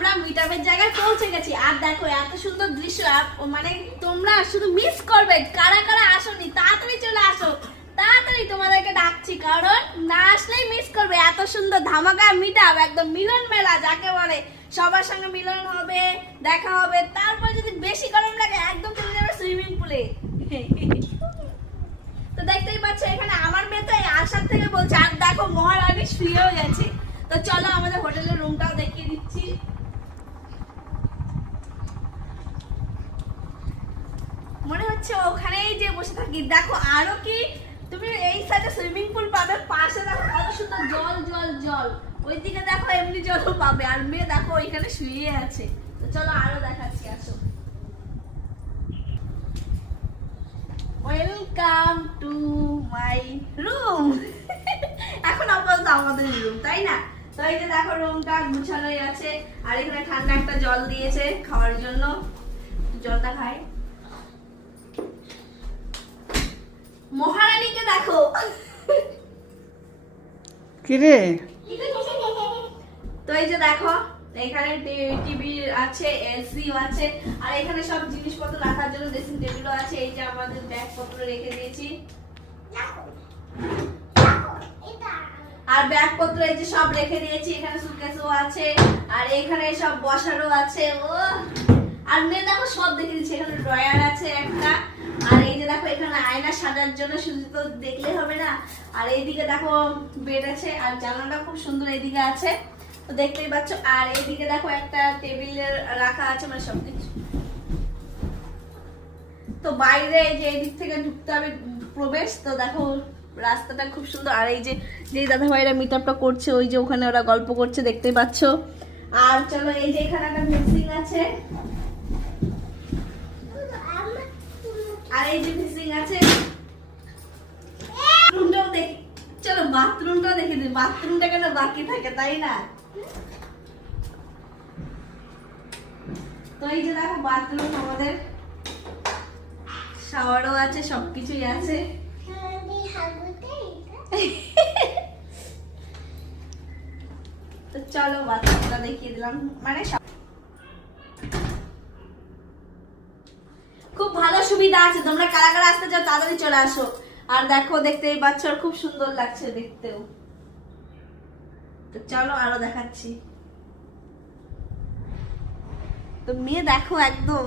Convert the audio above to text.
আমরা মিটআপের জায়গায় পৌঁছে গেছি। আর দেখো এত সুন্দর দৃশ্য, মানে তোমরা শুধু মিস করবে। কারা কারা আসোনি তাড়াতাড়ি চলে আসো, তাড়াতাড়ি তোমাদেরকে ডাকছি, কারণ না আসলেই মিস করবে। এত সুন্দর ধামাকা মিটআপ, একদম মিলন মেলা যাকে বলে। সবার সঙ্গে মিলন হবে, দেখা হবে। তারপর যদি বেশি গরম লাগে একদম চলে যাবে সুইমিং পুলে। তো দেখতেই পাচ্ছ এখানে আমার মেয়ে তো আসার থেকে বলছে। আর দেখো মহারানী শুয়েও গেছে। তো চলো আমাদের হোটেলের রুমটাও দেখিয়ে দিচ্ছি। মনে হচ্ছে ওখানেই যে বসে থাকি। দেখো আরো কি, তুমি এই সাইডে সুইমিং পুল পাবে, পাশে দেখো কত সুন্দর জল জল জল, ওইদিকে দেখো এমনি জলও পাবে। আর মেয়ে দেখো ওইখানে শুয়ে আছে। তো চলো আরো দেখাচ্ছি, আসো। Welcome to my room. এখন আপাতত আমাদের রুম, তাই না? তো এই যে দেখো রুমটা গুছানোই আছে। আর এখানে ঠান্ডা একটা জল দিয়েছে খাওয়ার জন্য, জলটা খাই। মহারানীকে দেখো। কি রে? তো এই যে দেখো এখানে টিভি আছে, এসি আছে। আর এখানে সব জিনিসপত্র রাখার জন্য ড্রেসিং টেবিলও আছে। এই যে আমাদের ব্যাগপত্র রেখে দিয়েছি। আর ব্যাগপত্র এই যে সব রেখে দিয়েছি। এখানে সুটকেসও আছে, আর এখানে সব বসারও আছে। ও আর মেয়ে দেখো সব দেখে দিচ্ছি। এখানে ড্রয়ার আছে একটা। আর এই যে দেখো এখানে আয়না সাজার জন্য, শুধু তো দেখলে হবে না। আর এইদিকে দেখো বেড আছে, আর জানালাটা খুব সুন্দর এইদিকে আছে, তো দেখতেই পাচ্ছ। আর এইদিকে দেখো একটা টেবিলের রাখা আছে, মানে সবকিছু। তো বাইরে এই যে এদিক থেকে ঢুকতে হবে প্রবেশ। তো দেখো রাস্তাটা খুব সুন্দর। আর এই যে যেই দাদা ভাইরা মিটআপটা করছে, ওই যে ওখানে ওরা গল্প করছে, দেখতেই পাচ্ছ। আর চলো এই যে এখানে একটা মিক্সিং আছে, আর এই যে মিক্সিং আছে। রুমটাও দেখি, চলো বাথরুমটাও দেখে দিই। বাথরুমটা কেন বাকি থাকে, তাই না? তো এই যে দেখো বাথরুম আমাদের, শাওয়ারও আছে, সবকিছুই আছে। তো চলো বাথরুমটা দেখিয়ে দিলাম, মানে খুব ভালো সুবিধা আছে। তোমরা কারা কারা আসতে চাও তাড়াতাড়ি চলে আসো। আর দেখো দেখতেই পাচ্ছ, আর খুব সুন্দর লাগছে দেখতেও। তো চলো আরো দেখাচ্ছি। তো মেয়ে দেখো একদম